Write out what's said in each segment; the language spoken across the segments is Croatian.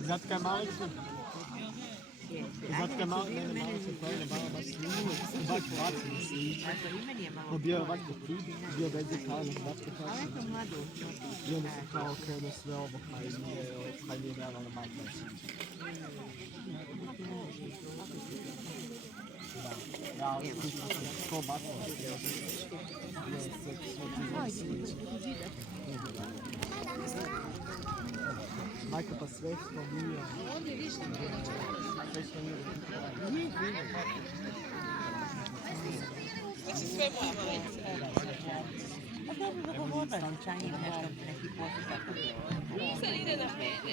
Znate kaj malicu? Znate kaj malicu? Ne, malicu koja je malo baš snimila. Ovak bacimo se ići. Bio je ovak do pridi, bio veze kažem, znate kaj kažem. I onda se kao krenuo sve ovo kaj nije realno majka. Ja, slično sam ko bacila. Majka pa sve što nije. Sve što nije. Znači sve moja majica. A dobro da govorila sam čanjim nešto neki postupak. Sad ide na mene.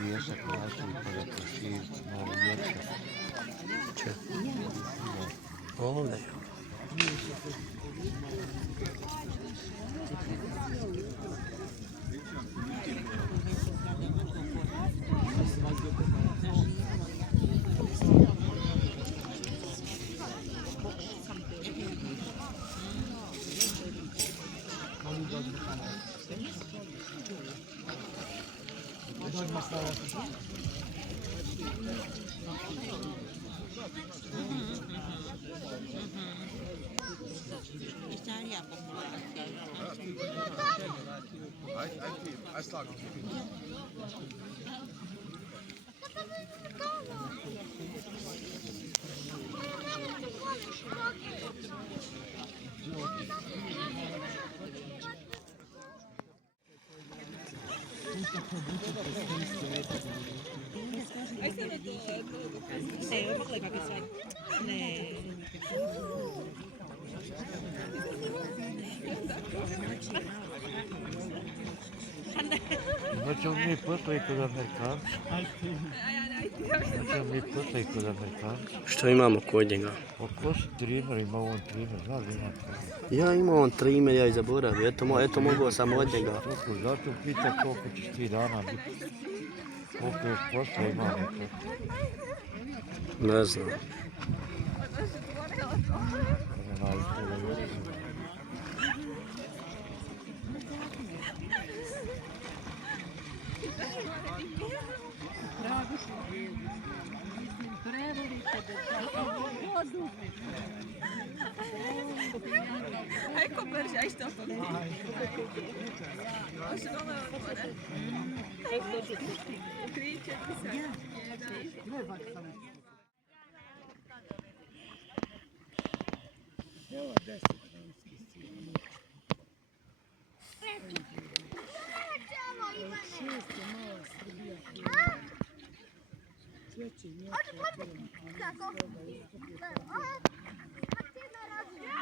Riješa plaća i poljopriši malo mječka. Če? Ovdje. Hoćemo mi poslati kod Amerikanca. Hoćemo mi poslati kod Amerikanca. Što imamo kod njega? Oko si trimer, ima on trimer, znaš li ima to? Ja imao on trimer, ja i zaboravio. Eto mogao sam od njega. Zato pita koliko ćeš ti dana biti. Koliko još posla ima neko. Ne znam. Ajko brže, aj što to. Može dole odmora. Kriče ti sad. Evo 10 franski sir. Šest je mala Srbija. Cveće i mječe.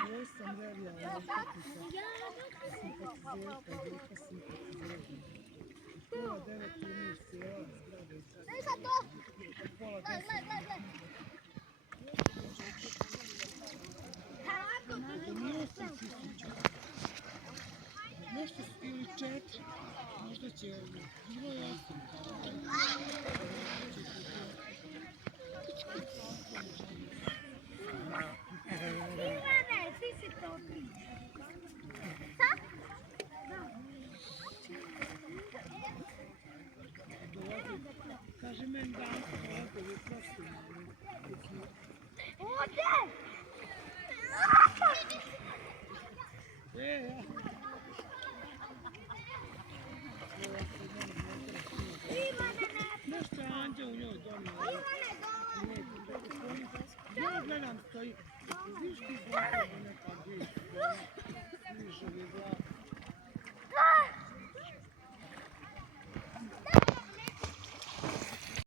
Osam revija, pola 9 imaju sjela, zgrade. Pola 10. Nešto ili 4, možda će bilo 8. Kaži meni danko, ovako je prosim. Ovdje! Ja. Nešto je Anđe u njoj donio. Ja gledam stoji. Viš ti zlata nekad viš. Viš ovi zlata.